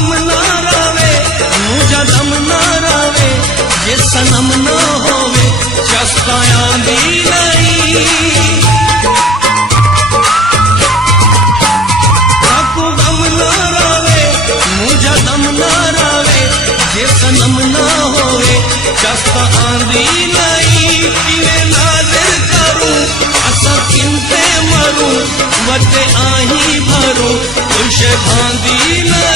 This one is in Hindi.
गम ना रावे मुझा दम ना रावे जे सनम ना होवे चस्काया दी नहीं आपको गम ना रावे मुझा दम ना रावे जे सनम ना होवे चस्का आंदी नहीं किवे नाज़र करूं असा किनते मरूं वटे आही भरूं खुश भांदी नहीं